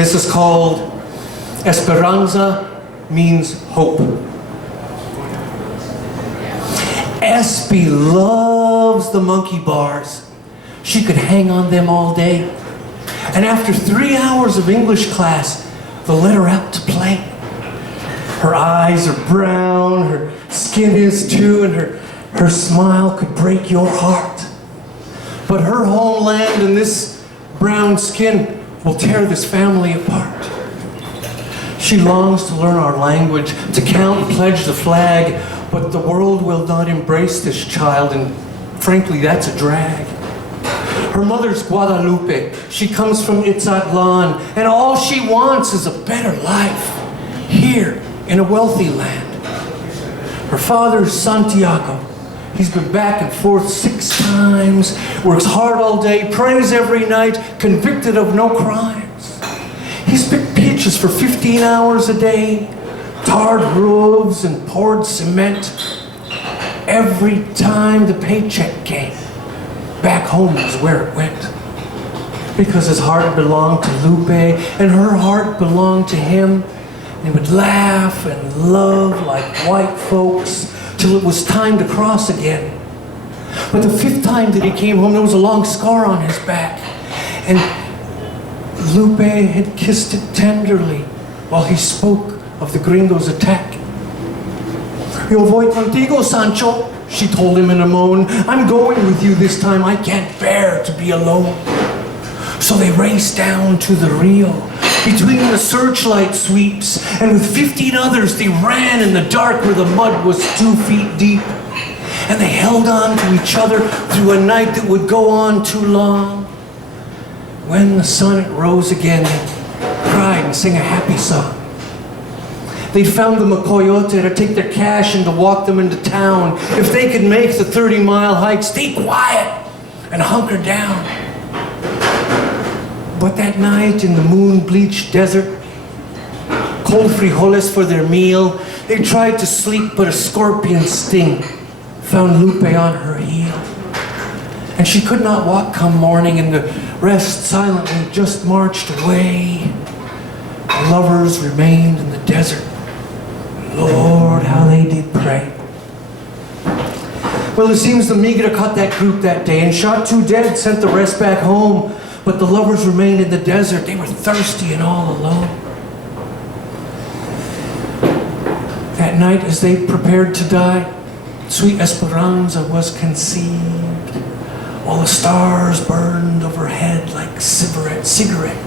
This is called Esperanza, means hope. Espy loves the monkey bars. She could hang on them all day. And after 3 hours of English class, they'll let her out to play. Her eyes are brown, her skin is too, and her smile could break your heart. But her homeland and this brown skin will tear this family apart. She longs to learn our language, to count and pledge the flag, but the world will not embrace this child, and frankly, that's a drag. Her mother's Guadalupe. She comes from Itzatlan, and all she wants is a better life here in a wealthy land. Her father's Santiago. He's been back and forth 6 times, works hard all day, prays every night, convicted of no crimes. He's picked peaches for 15 hours a day, tarred roofs and poured cement. Every time the paycheck came, back home was where it went. Because his heart belonged to Lupe, and her heart belonged to him. They would laugh and love like white folks till it was time to cross again. But the 5th time that he came home, there was a long scar on his back. And Lupe had kissed it tenderly while he spoke of the gringo's attack. "Yo voy contigo, Sancho," she told him in a moan. "I'm going with you this time. I can't bear to be alone." So they raced down to the Rio, between the searchlight sweeps, and with 15 others they ran in the dark where the mud was 2 feet deep. And they held on to each other through a night that would go on too long. When the sun rose again, they cried and sang a happy song. They'd found them a coyote to take their cash and to walk them into town. If they could make the 30-mile hike, stay quiet and hunker down. But that night in the moon-bleached desert, cold frijoles for their meal, they tried to sleep, but a scorpion sting found Lupe on her heel. And she could not walk come morning, and the rest silently just marched away. The lovers remained in the desert. Lord, how they did pray. Well, it seems the Migra caught that group that day and shot 2 dead, sent the rest back home. But the lovers remained in the desert. They were thirsty and all alone. That night, as they prepared to die, sweet Esperanza was conceived. All the stars burned overhead like cigarette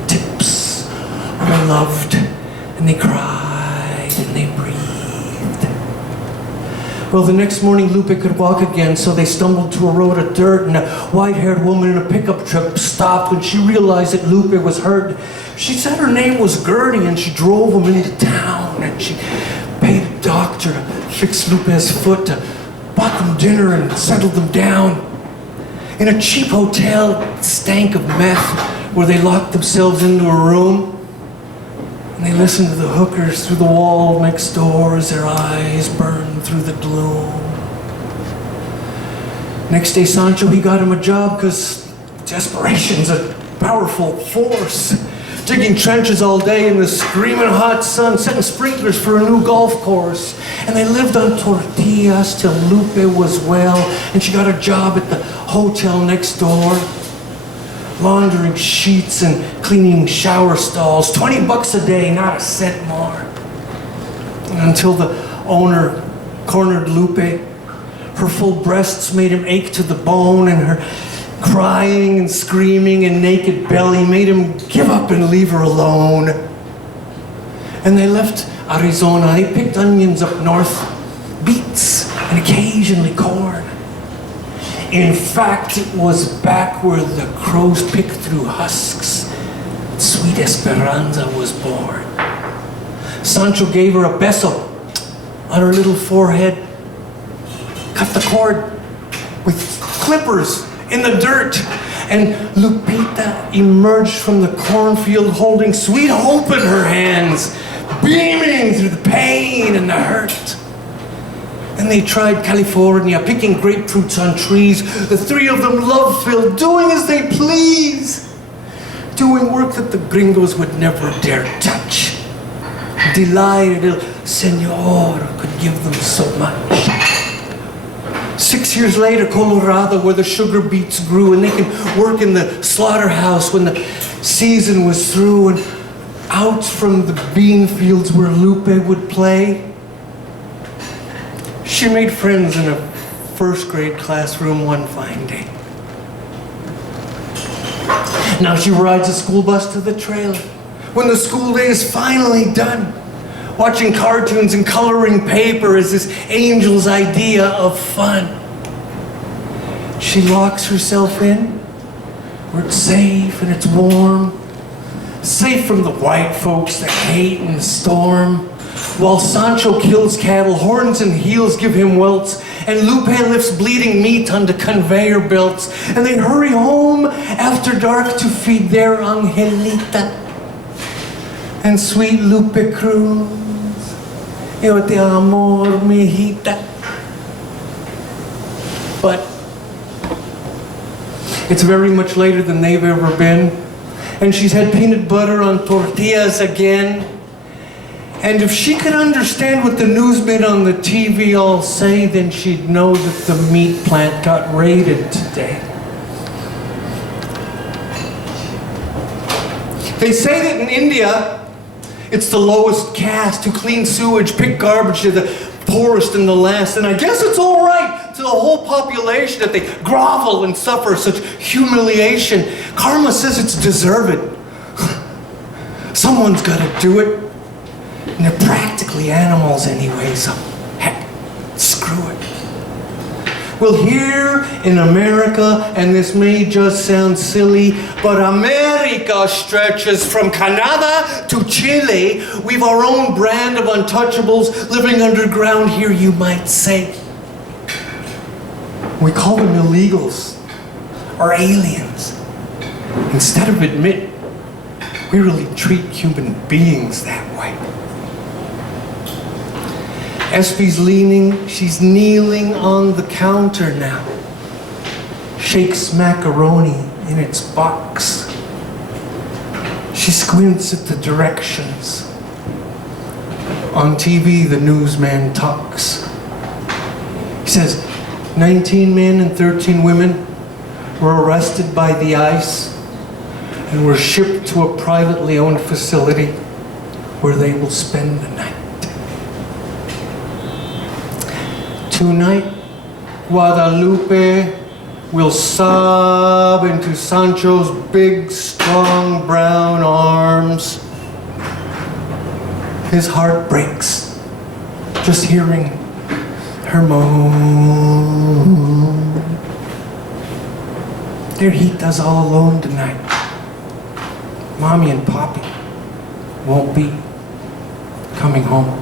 tips. They loved, and they cried, and they breathed. Well, the next morning, Lupe could walk again, so they stumbled to a road of dirt, and a white-haired woman in a pickup truck stopped when she realized that Lupe was hurt. She said her name was Gertie, and she drove him into town, and she paid a doctor to fix Lupe's foot, bought them dinner and settled them down. In a cheap hotel, it stank of meth, where they locked themselves into a room. And they listened to the hookers through the wall next door as their eyes burned through the gloom. Next day, Sancho, he got him a job because desperation's a powerful force. Digging trenches all day in the screaming hot sun, setting sprinklers for a new golf course. And they lived on tortillas till Lupe was well, and she got a job at the hotel next door. Laundering sheets and cleaning shower stalls. $20 a day, not a cent more. And until the owner cornered Lupe, her full breasts made him ache to the bone, and her crying and screaming and naked belly made him give up and leave her alone. And they left Arizona. They picked onions up north, beets, and occasionally corn. In fact, it was back where the crows picked through husks that sweet Esperanza was born. Sancho gave her a beso on her little forehead, cut the cord with clippers in the dirt, and Lupita emerged from the cornfield holding sweet hope in her hands, beaming through the pain and the hurt. And they tried California, picking grapefruits on trees, the 3 of them love-filled, doing as they please. doing work that the gringos would never dare touch. Delighted El Señor could give them so much. 6 years later, Colorado, where the sugar beets grew, and they could work in the slaughterhouse when the season was through, and out from the bean fields where Lupe would play. She made friends in a first grade classroom one fine day. Now she rides a school bus to the trailer when the school day is finally done, watching cartoons and coloring paper is this angel's idea of fun. She locks herself in where it's safe and it's warm, safe from the white folks that hate and storm, while Sancho kills cattle, horns and heels give him welts, and Lupe lifts bleeding meat onto conveyor belts, and they hurry home after dark to feed their Angelita. And sweet Lupe croons, yo te amo, mijita. But it's very much later than they've ever been, and she's had peanut butter on tortillas again. And if she could understand what the newsmen on the TV all say, then she'd know that the meat plant got raided today. They say that in India, it's the lowest caste who clean sewage, pick garbage, to the poorest and the last. And I guess it's all right to the whole population that they grovel and suffer such humiliation. Karma says it's deserved. Someone's got to do it. And they're practically animals anyway, so heck, screw it. Well, here in America, and this may just sound silly, but America stretches from Canada to Chile. We've our own brand of untouchables living underground here, you might say. We call them illegals or aliens. Instead of admit, we really treat human beings that way. Espy's leaning, she's kneeling on the counter now. Shakes macaroni in its box. She squints at the directions. On TV, the newsman talks. He says, 19 men and 13 women were arrested by the ICE and were shipped to a privately owned facility where they will spend the night. Tonight, Guadalupe will sob into Sancho's big, strong, brown arms. His heart breaks, just hearing her moan. Their Rita's all alone tonight. Mommy and Poppy won't be coming home.